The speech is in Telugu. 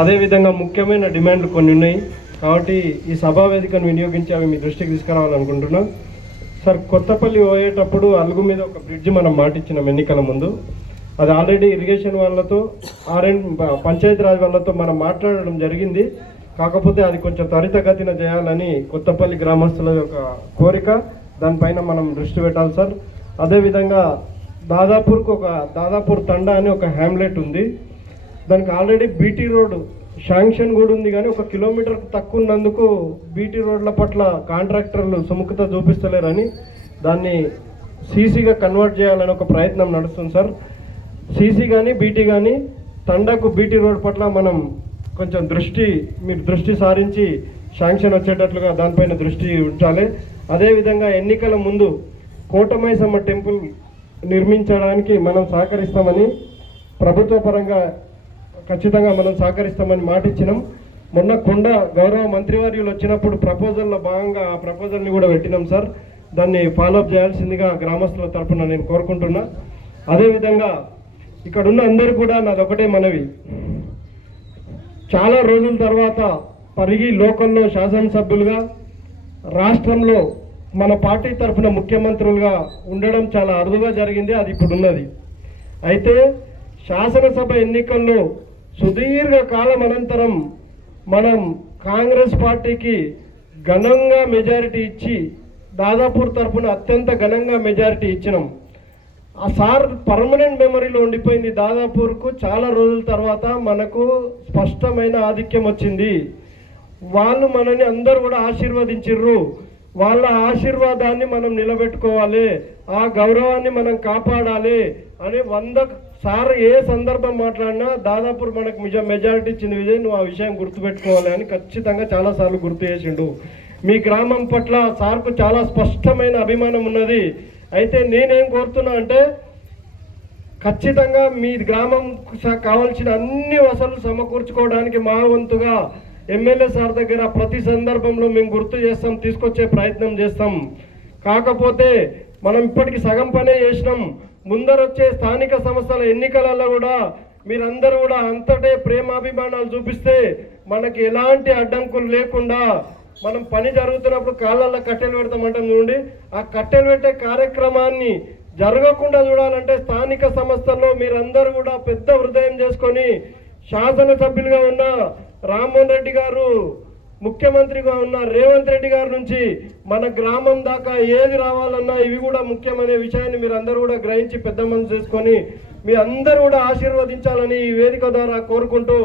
అదేవిధంగా ముఖ్యమైన డిమాండ్లు కొన్ని ఉన్నాయి కాబట్టి ఈ సభా వేదికను వినియోగించి అవి మీ దృష్టికి తీసుకురావాలనుకుంటున్నాం. సార్, కొత్తపల్లి పోయేటప్పుడు అలుగు మీద ఒక బ్రిడ్జ్ మనం మాటిచ్చినాం ఎన్నికల ముందు. అది ఆల్రెడీ ఇరిగేషన్ వాళ్ళతో పంచాయతీరాజ్ వాళ్ళతో మనం మాట్లాడడం జరిగింది. కాకపోతే అది కొంచెం త్వరితగతిన చేయాలని కొత్తపల్లి గ్రామస్తుల యొక్క కోరిక. దానిపైన మనం దృష్టి పెట్టాలి సార్. అదేవిధంగా దాదాపూర్ తండా అని ఒక హ్యామ్లెట్ ఉంది. దానికి ఆల్రెడీ బీటీ రోడ్ శాంక్షన్ కూడా ఉంది, కానీ 1 కిలోమీటర్కు తక్కువ ఉన్నందుకు బీటీ రోడ్ల పట్ల కాంట్రాక్టర్లు సుముఖత చూపిస్తలేరని దాన్ని సీసీగా కన్వర్ట్ చేయాలని ఒక ప్రయత్నం నడుస్తుంది సార్. సీసీ కానీ బీటీ కానీ తండాకు బీటీ రోడ్ పట్ల మనం కొంచెం మీరు దృష్టి సారించి శాంక్షన్ వచ్చేటట్లుగా దానిపైన దృష్టి ఉంచాలి. అదేవిధంగా ఎన్నికల ముందు కోటమైసమ్మ టెంపుల్ నిర్మించడానికి మనం సహకరిస్తామని ప్రభుత్వ పరంగా ఖచ్చితంగా మనం సహకరిస్తామని మాట ఇచ్చినాం. మొన్న కొండ గౌరవ మంత్రివర్యులు వచ్చినప్పుడు ప్రపోజల్లో భాగంగా ఆ ప్రపోజల్ని కూడా పెట్టినాం సార్. దాన్ని ఫాలోఅప్ చేయాల్సిందిగా గ్రామస్తుల తరఫున నేను కోరుకుంటున్నా. అదేవిధంగా ఇక్కడ ఉన్న అందరూ కూడా నాదొకటే మనవి, చాలా రోజుల తర్వాత పరిగి లోకల్లో శాసనసభ్యులుగా రాష్ట్రంలో మన పార్టీ తరఫున ముఖ్యమంత్రులుగా ఉండడం చాలా అరుదుగా జరిగింది. అది ఇప్పుడు ఉన్నది. అయితే శాసనసభ ఎన్నికల్లో సుదీర్ఘ కాలం అనంతరం మనం కాంగ్రెస్ పార్టీకి ఘనంగా మెజారిటీ ఇచ్చి దాదాపూర్ తరఫున అత్యంత ఘనంగా మెజారిటీ ఇచ్చినాం. ఆ సార్ పర్మనెంట్ మెమరీలో ఉండిపోయింది. దాదాపూర్కు చాలా రోజుల తర్వాత మనకు స్పష్టమైన ఆధిక్యం వచ్చింది. వాళ్ళు మనని అందరూ కూడా ఆశీర్వదించిర్రు. వాళ్ళ ఆశీర్వాదాన్ని మనం నిలబెట్టుకోవాలి, ఆ గౌరవాన్ని మనం కాపాడాలి అని 100 సార్ ఏ సందర్భం మాట్లాడినా దాదాపు మనకు మెజారిటీ ఇచ్చింది విజయ్, నువ్వు ఆ విషయం గుర్తుపెట్టుకోవాలి అని ఖచ్చితంగా చాలాసార్లు గుర్తు చేసిండు. మీ గ్రామం పట్ల సార్కు చాలా స్పష్టమైన అభిమానం ఉన్నది. అయితే నేనేం కోరుతున్నా అంటే ఖచ్చితంగా మీ గ్రామం కావాల్సిన అన్ని వసతులు సమకూర్చుకోవడానికి మా వంతుగా ఎమ్మెల్యే సార్ దగ్గర ప్రతి సందర్భంలో మేము గుర్తు చేస్తాం, తీసుకొచ్చే ప్రయత్నం చేస్తాం. కాకపోతే మనం ఇప్పటికి సగం పనే చేసినాం. ముందరొచ్చే స్థానిక సంస్థల ఎన్నికలలో కూడా మీరందరూ కూడా అంతటే ప్రేమాభిమానాలు చూపిస్తే మనకి ఎలాంటి అడ్డంకులు లేకుండా మనం పని జరుగుతున్నప్పుడు కాళ్ళల్లో కట్టెలు పెడతామంటాం చూడండి, ఆ కట్టెలు పెట్టే కార్యక్రమాన్ని జరగకుండా చూడాలంటే స్థానిక సంస్థల్లో మీరందరూ కూడా పెద్ద హృదయం చేసుకొని శాసనసభ్యులుగా ఉన్న రామ్మోహన్ రెడ్డి గారు, ముఖ్యమంత్రిగా ఉన్న రేవంత్ రెడ్డి గారి నుంచి మన గ్రామం దాకా ఏది రావాలన్నా ఇవి కూడా ముఖ్యమనే విషయాన్ని మీరు అందరూ కూడా గ్రహించి పెద్ద మనసు చేసుకొని మీ అందరూ కూడా ఆశీర్వదించాలని ఈ వేదిక ద్వారా కోరుకుంటూ